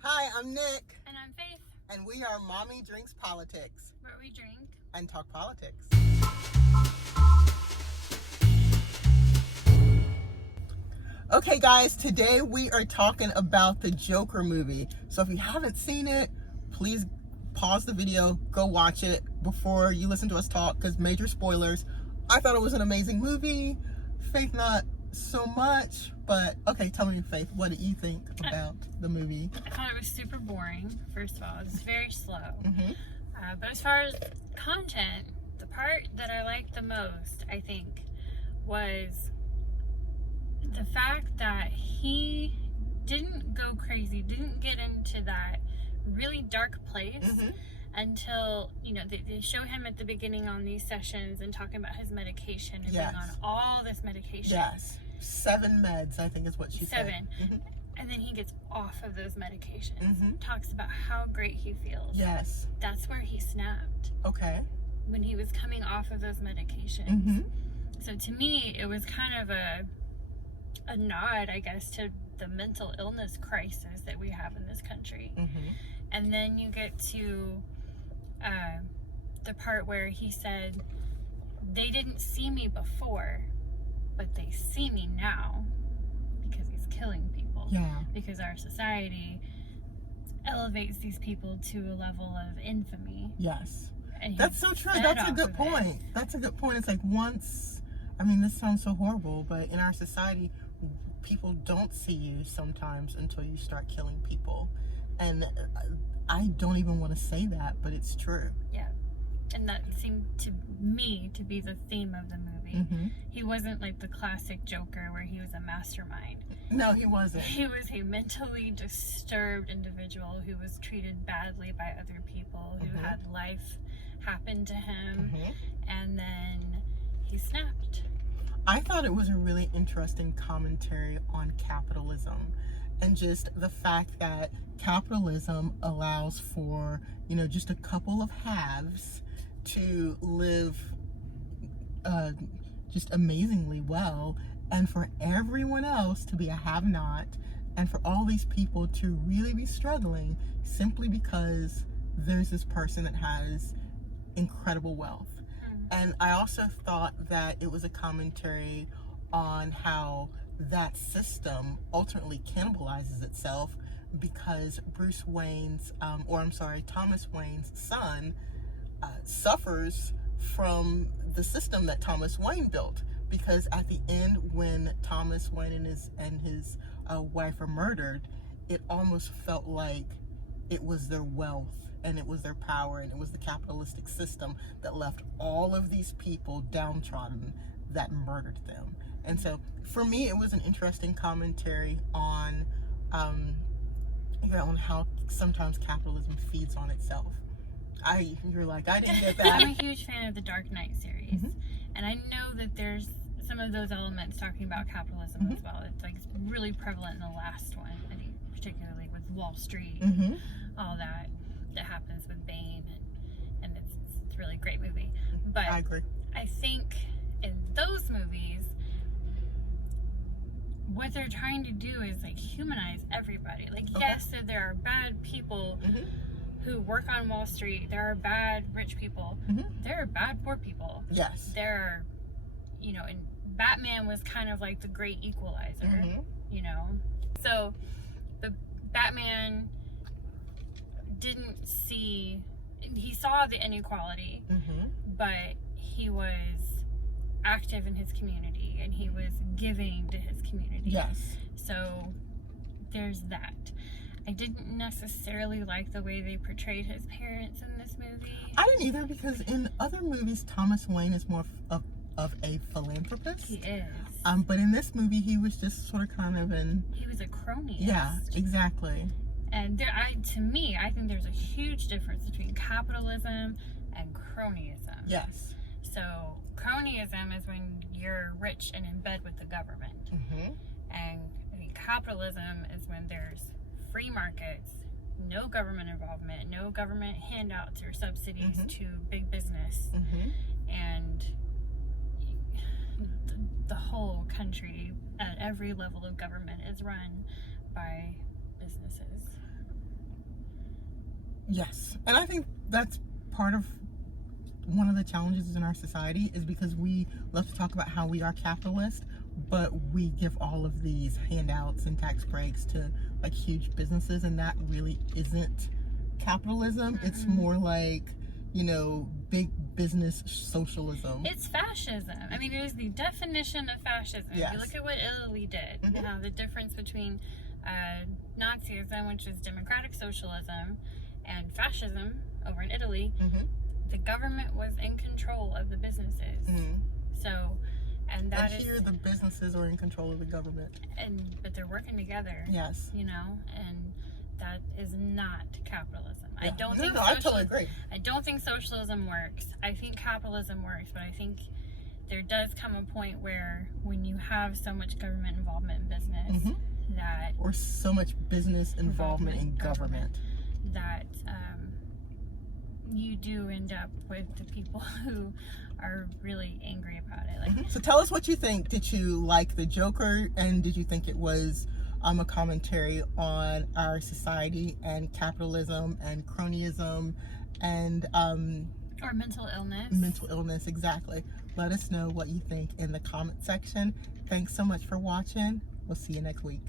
Hi, I'm Nick. And I'm Faith. And we are Mommy Drinks Politics. Where we drink and talk politics. Okay, guys, today we are talking about the Joker movie. So if you haven't seen it, please pause the video, go watch it before you listen to us talk, because major spoilers. I thought it was an amazing movie. Faith, not so much, but okay, tell me, Faith, what do you think about the movie? I thought it was super boring, first of all. It was very slow. But as far as content, the part that I liked the most, I think, was the fact that he didn't go crazy, didn't get into that really dark place until, they show him at the beginning on these sessions and talking about his medication and being on all this medication. Yes. 7 meds, I think is what she said. 7. And then he gets off of those medications. Talks about how great he feels. Yes. That's where he snapped. Okay. When he was coming off of those medications. So to me, it was kind of a nod, I guess, to the mental illness crisis that we have in this country. And then you get to the part where he said, they didn't see me before, but they see me now, because he's killing people. Yeah. Because our society elevates these people to a level of infamy. Yes. That's so true. That's a good point. That's a good point. It's like this sounds so horrible, but in our society, people don't see you sometimes until you start killing people. And I don't even want to say that, but it's true. Yeah. And that seemed to me to be the theme of the movie. He wasn't like the classic Joker where he was a mastermind. No, he wasn't. He was a mentally disturbed individual who was treated badly by other people, who had life happen to him, and then he snapped. I thought it was a really interesting commentary on capitalism and just the fact that capitalism allows for, just a couple of haves to live just amazingly well, and for everyone else to be a have-not, and for all these people to really be struggling simply because there's this person that has incredible wealth. And I also thought that it was a commentary on how that system ultimately cannibalizes itself, because Thomas Wayne's son suffers from the system that Thomas Wayne built. Because at the end, when Thomas Wayne and his wife are murdered, it almost felt like it was their wealth and it was their power and it was the capitalistic system that left all of these people downtrodden that murdered them. And so for me, it was an interesting commentary on how sometimes capitalism feeds on itself. You're like, I didn't get that. I'm a huge fan of the Dark Knight series, and I know that there's some of those elements talking about capitalism as well. It's like really prevalent in the last one, I think, particularly with Wall Street, all that happens with Bane, and it's a really great movie. But I agree. I think in those movies, what they're trying to do is like humanize everybody. Like, yes, so there are bad people who work on Wall Street. There are bad rich people. There are bad poor people. Yes. There are, and Batman was kind of like the great equalizer, So the Batman he saw the inequality, but he was active in his community and he was giving to his community. Yes. So there's that. I didn't necessarily like the way they portrayed his parents in this movie. I didn't either, because in other movies, Thomas Wayne is more of a philanthropist. He is. But in this movie, he was just sort of he was a cronyist. Yeah, exactly. And to me, I think there's a huge difference between capitalism and cronyism. Yes. So cronyism is when you're rich and in bed with the government. And I think capitalism is when there's free markets, no government involvement, no government handouts or subsidies to big business, and the whole country at every level of government is run by businesses. Yes, and I think that's part of one of the challenges in our society is because we love to talk about how we are capitalist, but we give all of these handouts and tax breaks to like huge businesses, and that really isn't capitalism. It's more like, you know, big business socialism. It's fascism. I mean, it is the definition of fascism. Yes. If you look at what Italy did, you know, the difference between Nazism, which is democratic socialism, and fascism over in Italy, the government was in control of the businesses. So, and that and here the businesses are in control of the government. But they're working together. Yes. You know, and that is not capitalism. Yeah. I don't No, think I totally agree. I don't think socialism works. I think capitalism works, but I think there does come a point where when you have so much government involvement in business that or so much business involvement in government that you do end up with the people who are really angry about it. Like, So tell us what you think. Did you like the Joker, and did you think it was a commentary on our society and capitalism and cronyism and or mental illness? Mental illness, exactly. Let us know what you think in the comment section. Thanks so much for watching. We'll see you next week.